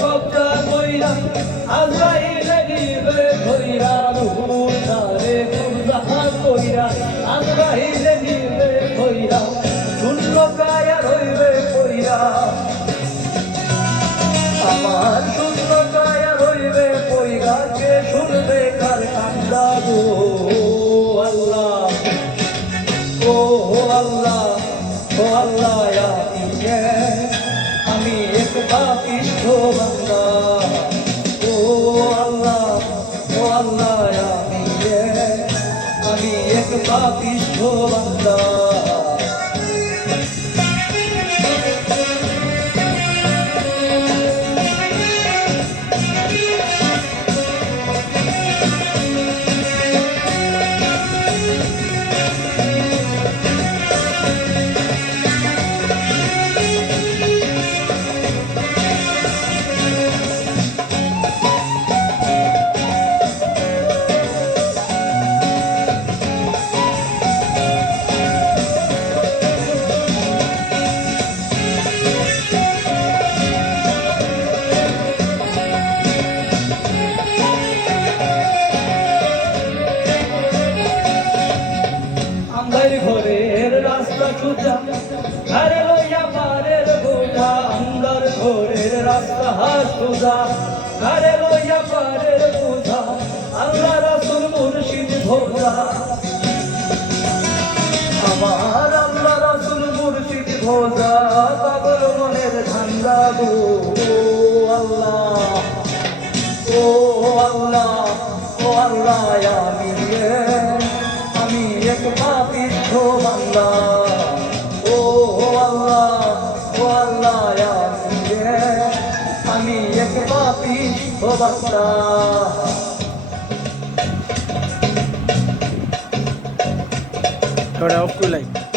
কবজা কইরা আজরাইলে নিবে কইরা রুহুটারে কবজা কইরা আজরাইলে নিবে কইরা শূন্য কায়া রইবে কইরা আমার শূন্য কায়া রইবে কইরা কে শুনবে কার কান্দা গো আল্লাহ ও আল্লাহ ও আল্লাহ আমি এক পাপিষ্ঠ বান্দা ও আল্লাহ আমি এক পাপিষ্ঠ বান্দা ঘরের রাস্তা সোজা আরে লইয়া পারের বোঝা আন্দার ঘরের রাস্তা হাত সোজা আরে লইয়া পারের বোঝা আল্লাহ রাসূল মুর্শিদ ভোজা আমার আল্লাহ রাসূল মুর্শিদ ভোজা পাগল মনের ধান্দা গো আল্লাহ ও আল্লাহ ও আল্লাহ আমি এক পাপিষ্ঠ বান্দা ও আল্লাহ আমি এক পাপিষ্ঠ বান্দা Turn off to like